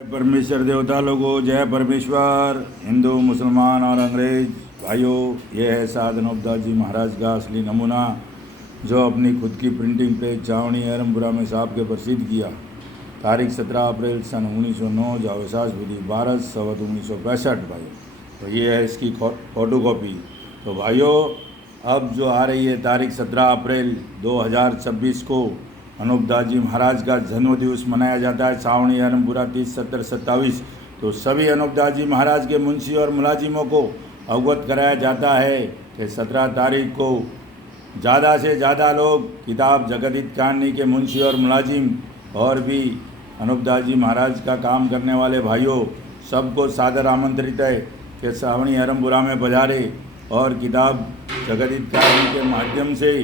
परमेश्वर देवता लोगों, जय परमेश्वर। हिंदू, मुसलमान और अंग्रेज भाइयों, ये है साध अनूपदास जी महाराज का असली नमूना, जो अपनी खुद की प्रिंटिंग प्रेस छावनी अहरमपुरा में साहब के प्रसिद्ध किया। तारीख 17 अप्रैल सन 1909, जावेसास विधि 12 संवत 1965 भाइयों। तो ये है इसकी फोटो कॉपी। तो भाइयों, अब जो आ रही है तारीख 17 अप्रैल 2026 को अनूपदास जी महाराज का जन्मदिवस मनाया जाता है। छावनी अहरमपुरा 30 70 27। तो सभी अनूपदास जी महाराज के मुंशी और मुलाजिमों को अवगत कराया जाता है कि 17 तारीख को ज़्यादा से ज़्यादा लोग किताब जगदीत कहानी के मुंशी और मुलाजिम और भी अनूपदास जी महाराज का काम करने वाले भाइयों सबको सादर आमंत्रित है कि छावनी अहरमपुरा में पधारे और किताब जगदीत कहानी के माध्यम से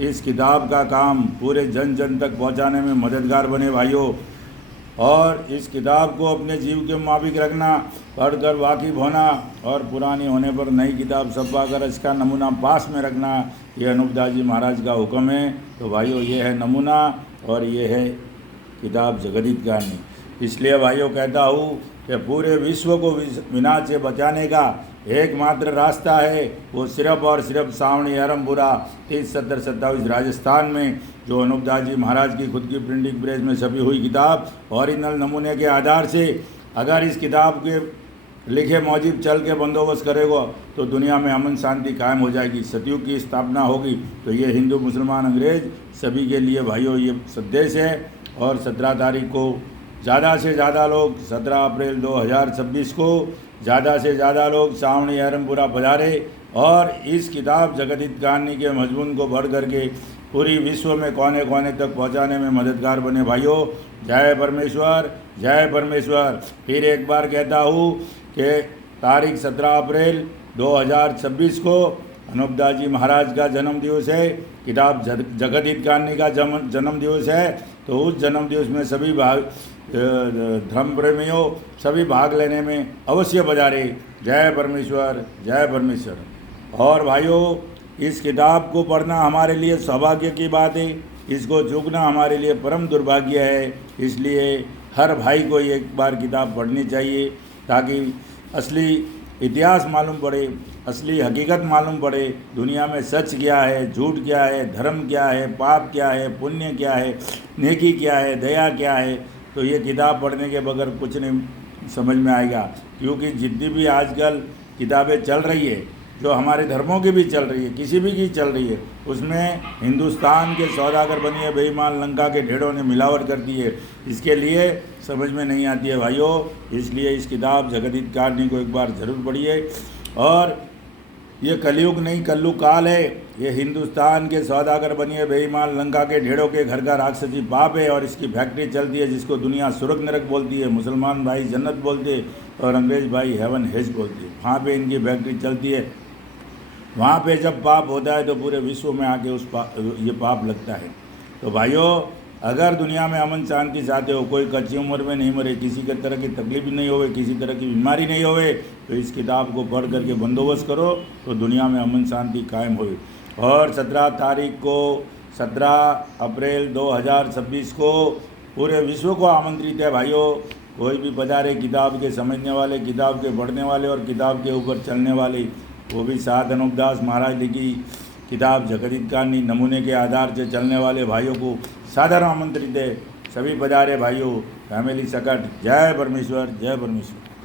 इस किताब का काम पूरे जन जन तक पहुंचाने में मददगार बने भाइयों। और इस किताब को अपने जीव के मुताबिक रखना, पढ़कर वाकिफ होना और पुरानी होने पर नई किताब छपवा कर इसका नमूना पास में रखना, ये अनूपदास जी महाराज का हुक्म है। तो भाइयों, ये है नमूना और ये है किताब जगदीत कहानी। इसलिए भाइयों कहता हूँ कि पूरे विश्व को विनाश से बचाने का एकमात्र रास्ता है, वो सिर्फ और सिर्फ छावनी अहरमपुरा 30 70 27 राजस्थान में जो अनूपदास जी महाराज की खुद की प्रिंटिंग प्रेस में छपी हुई किताब ओरिजिनल नमूने के आधार से अगर इस किताब के लिखे मौजूद चल के बंदोबस्त करेगा तो दुनिया में अमन शांति कायम हो जाएगी, सतयुग की स्थापना होगी। तो ये हिंदू, मुसलमान, अंग्रेज सभी के लिए भाइयों ये संदेश है। और 17 तारीख को ज़्यादा से ज़्यादा लोग 17 अप्रैल 2026 को ज़्यादा से ज़्यादा लोग छावनी अहरमपुरा पधारे और इस किताब जगदीत कहानी के मजमून को बढ़ करके पूरी विश्व में कोने कोने तक पहुंचाने में मददगार बने भाइयों। जय परमेश्वर, जय परमेश्वर। फिर एक बार कहता हूँ कि तारीख 17 अप्रैल 2026 को अनूपदास जी महाराज का जन्म दिवस है, किताब जगदीत कहानी का जन्म दिवस है। तो उस जन्म दिवस में सभी धर्म प्रेमियों सभी भाग लेने में अवश्य पधारे। जय परमेश्वर, जय परमेश्वर। और भाइयों, इस किताब को पढ़ना हमारे लिए सौभाग्य की बात है, इसको चूकना हमारे लिए परम दुर्भाग्य है। इसलिए हर भाई को एक बार किताब पढ़नी चाहिए ताकि असली इतिहास मालूम पड़े, असली हकीकत मालूम पड़े, दुनिया में सच क्या है, झूठ क्या है, धर्म क्या है, पाप क्या है, पुण्य क्या है, नेकी क्या है, दया क्या है। तो ये किताब पढ़ने के बगैर कुछ नहीं समझ में आएगा। क्योंकि जितनी भी आजकल किताबें चल रही है, जो हमारे धर्मों की भी चल रही है, किसी भी की चल रही है, उसमें हिंदुस्तान के सौदागर बनी है बेईमान लंका के ढेड़ों ने मिलावट कर दी है। इसके लिए समझ में नहीं आती है भाइयों। इसलिए इस किताब जगदीत कहानी को एक बार ज़रूर पढ़िए। और ये कलयुग नहीं कल्लू काल है, ये हिंदुस्तान के सौदागर बनिए बेईमान लंका के ढेड़ों के घर का राक्षसी पाप है। और इसकी फैक्ट्री चलती है जिसको दुनिया स्वर्ग नरक बोलती है, मुसलमान भाई जन्नत बोलते हैं और अंग्रेज भाई हेवन हेज बोलते हैं। वहाँ पे इनकी फैक्ट्री चलती है। वहाँ पे जब पाप होता है तो पूरे विश्व में आके ये पाप लगता है। तो भाइयों, अगर दुनिया में अमन शांति चाहते हो, कोई कच्ची उम्र में नहीं मरे, किसी के तरह की तकलीफ नहीं होवे, किसी तरह की बीमारी नहीं होवे, तो इस किताब को पढ़ करके बंदोबस्त करो तो दुनिया में अमन शांति कायम होए। और 17 तारीख को 17 अप्रैल 2026 को पूरे विश्व को आमंत्रित है भाइयों। कोई भी पधारे, किताब के समझने वाले, किताब के पढ़ने वाले और किताब के ऊपर चलने वाले, वो भी साध अनूपदास महाराज लिखी किताब जगदीत कहानी नमूने के आधार से चलने वाले भाइयों को सादर आमंत्रित है। सभी पधारे भाइयों, फैमिली सकट। जय परमेश्वर, जय परमेश्वर।